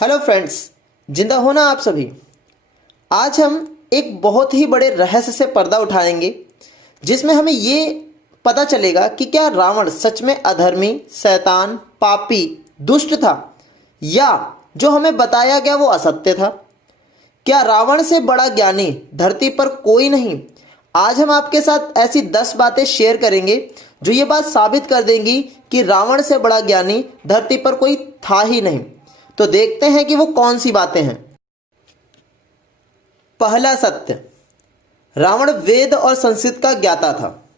Hello friends, जिंदा होना आप सभी। आज हम एक बहुत ही बड़े रहस्य से पर्दा उठाएंगे जिसमें हमें ये पता चलेगा कि क्या रावण सच में अधर्मी, शैतान, पापी, दुष्ट था या जो हमें बताया गया वो असत्य था। क्या रावण से बड़ा ज्ञानी धरती पर कोई नहीं। आज हम आपके साथ ऐसी 10 बातें शेयर करेंगे जो ये बात साबित कर देंगी कि रावण से बड़ा ज्ञानी धरती पर कोई था ही नहीं। तो देखते हैं कि वो कौन सी बातें हैं। पहला सत्य, रावण वेद और संस्कृत का ज्ञाता था।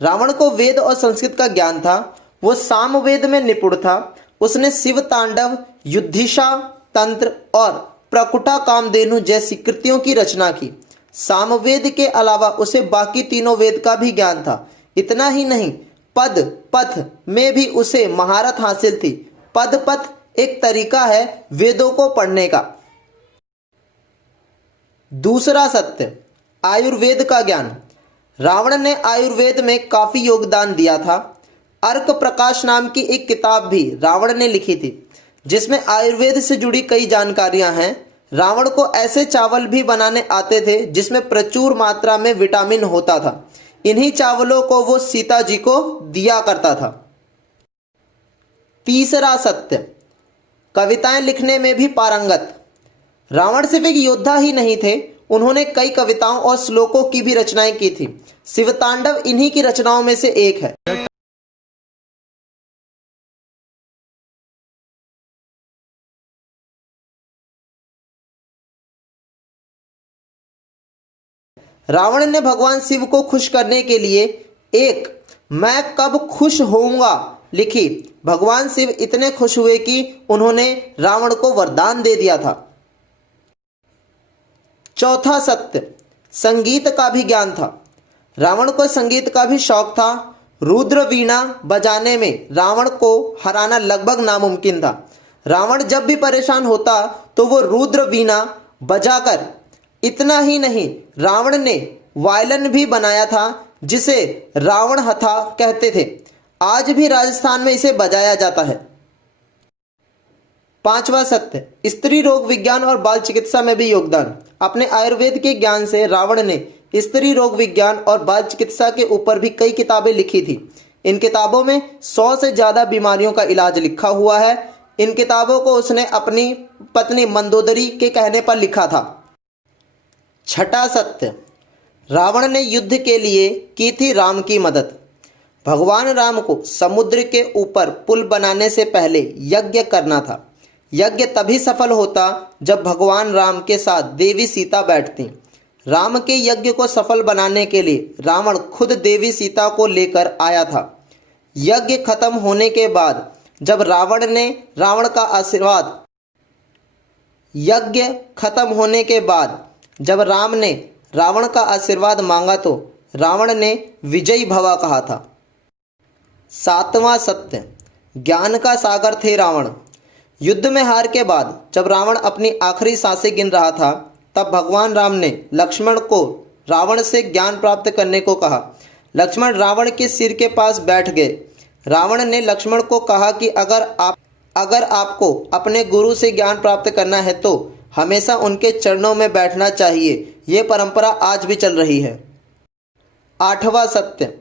रावण को वेद और संस्कृत का ज्ञान था। वो सामवेद में निपुण था। उसने शिव तांडव, युद्धिशा तंत्र और प्रकुटा कामधेनु जैसी कृतियों की रचना की। सामवेद के अलावा उसे बाकी तीनों वेद का भी ज्ञान था। इतना ही नहीं, पद पथ में भी उसे महारत हासिल थी। पद पथ एक तरीका है वेदों को पढ़ने का। दूसरा सत्य, आयुर्वेद का ज्ञान। रावण ने आयुर्वेद में काफी योगदान दिया था। अर्क प्रकाश नाम की एक किताब भी रावण ने लिखी थी जिसमें आयुर्वेद से जुड़ी कई जानकारियां हैं। रावण को ऐसे चावल भी बनाने आते थे जिसमें प्रचुर मात्रा में विटामिन होता था। इन्हीं चावलों को वो सीता जी को दिया करता था। तीसरा सत्य, कविताएं लिखने में भी पारंगत। रावण सिर्फ एक योद्धा ही नहीं थे, उन्होंने कई कविताओं और श्लोकों की भी रचनाएं की थी। शिवतांडव इन्हीं की रचनाओं में से एक है। रावण ने भगवान शिव को खुश करने के लिए एक मैं कब खुश होऊंगा लिखी। भगवान शिव इतने खुश हुए कि उन्होंने रावण को वरदान दे दिया था। चौथा सत्य, संगीत का भी ज्ञान था। रावण को संगीत का भी शौक था। रुद्र वीणा बजाने में रावण को हराना लगभग नामुमकिन था। रावण जब भी परेशान होता तो वो रुद्र वीणा बजाकर, इतना ही नहीं, रावण ने वायलिन भी बनाया था जिसे रावण हथा कहते थे। आज भी राजस्थान में इसे बजाया जाता है। पांचवा सत्य, स्त्री रोग विज्ञान और बाल चिकित्सा में भी योगदान। अपने आयुर्वेद के ज्ञान से रावण ने स्त्री रोग विज्ञान और बाल चिकित्सा के ऊपर भी कई किताबें लिखी थी। इन किताबों में 100 से ज्यादा बीमारियों का इलाज लिखा हुआ है। इन किताबों को उसने अपनी पत्नी मंदोदरी के कहने पर लिखा था। छठा सत्य, रावण ने युद्ध के लिए की थी राम की मदद। भगवान राम को समुद्र के ऊपर पुल बनाने से पहले यज्ञ करना था। यज्ञ तभी सफल होता जब भगवान राम के साथ देवी सीता बैठती। राम के यज्ञ को सफल बनाने के लिए रावण खुद देवी सीता को लेकर आया था। यज्ञ खत्म होने के बाद जब राम ने रावण का आशीर्वाद मांगा तो रावण ने विजयी भवा कहा था। सातवां सत्य, ज्ञान का सागर थे रावण। युद्ध में हार के बाद जब रावण अपनी आखिरी सांसें गिन रहा था तब भगवान राम ने लक्ष्मण को रावण से ज्ञान प्राप्त करने को कहा। लक्ष्मण रावण के सिर के पास बैठ गए। रावण ने लक्ष्मण को कहा कि अगर आपको अपने गुरु से ज्ञान प्राप्त करना है तो हमेशा उनके चरणों में बैठना चाहिए। ये परंपरा आज भी चल रही है। आठवां सत्य,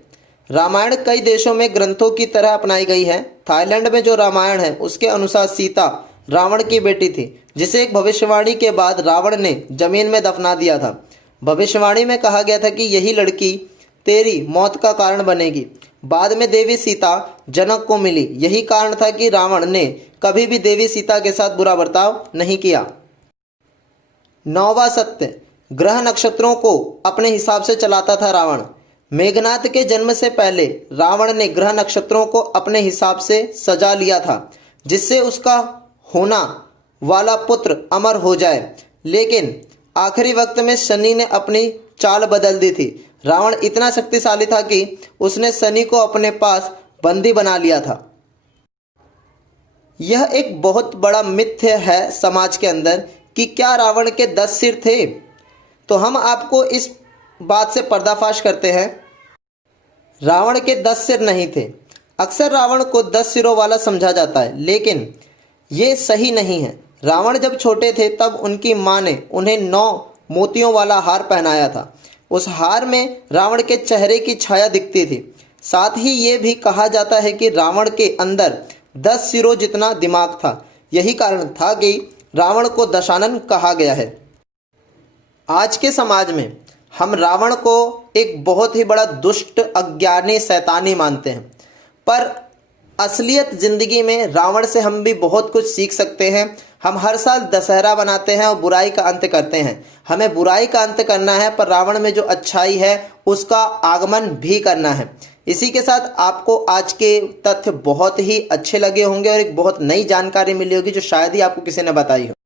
रामायण कई देशों में ग्रंथों की तरह अपनाई गई है। थाईलैंड में जो रामायण है उसके अनुसार सीता रावण की बेटी थी जिसे एक भविष्यवाणी के बाद रावण ने जमीन में दफना दिया था। भविष्यवाणी में कहा गया था कि यही लड़की तेरी मौत का कारण बनेगी। बाद में देवी सीता जनक को मिली। यही कारण था कि रावण ने कभी भी देवी सीता के साथ बुरा बर्ताव नहीं किया। नौवां सत्य, ग्रह नक्षत्रों को अपने हिसाब से चलाता था रावण। मेघनाथ के जन्म से पहले रावण ने ग्रह नक्षत्रों को अपने हिसाब से सजा लिया था जिससे उसका होना वाला पुत्र अमर हो जाए। लेकिन आखिरी वक्त में शनि ने अपनी चाल बदल दी थी। रावण इतना शक्तिशाली था कि उसने शनि को अपने पास बंदी बना लिया था। यह एक बहुत बड़ा मिथ्य है समाज के अंदर कि क्या रावण के 10 सिर थे। तो हम आपको इस बात से पर्दाफाश करते हैं, रावण के 10 सिर नहीं थे। अक्सर रावण को 10 सिरों वाला समझा जाता है लेकिन ये सही नहीं है। रावण जब छोटे थे तब उनकी माँ ने उन्हें 9 मोतियों वाला हार पहनाया था। उस हार में रावण के चेहरे की छाया दिखती थी। साथ ही ये भी कहा जाता है कि रावण के अंदर 10 सिरों जितना दिमाग था। यही कारण था कि रावण को दशानन कहा गया है। आज के समाज में हम रावण को एक बहुत ही बड़ा दुष्ट, अज्ञानी, शैतानी मानते हैं, पर असलियत ज़िंदगी में रावण से हम भी बहुत कुछ सीख सकते हैं। हम हर साल दशहरा बनाते हैं और बुराई का अंत करते हैं। हमें बुराई का अंत करना है, पर रावण में जो अच्छाई है उसका आगमन भी करना है। इसी के साथ आपको आज के तथ्य बहुत ही अच्छे लगे होंगे और एक बहुत नई जानकारी मिली होगी जो शायद ही आपको किसी ने बताई हो।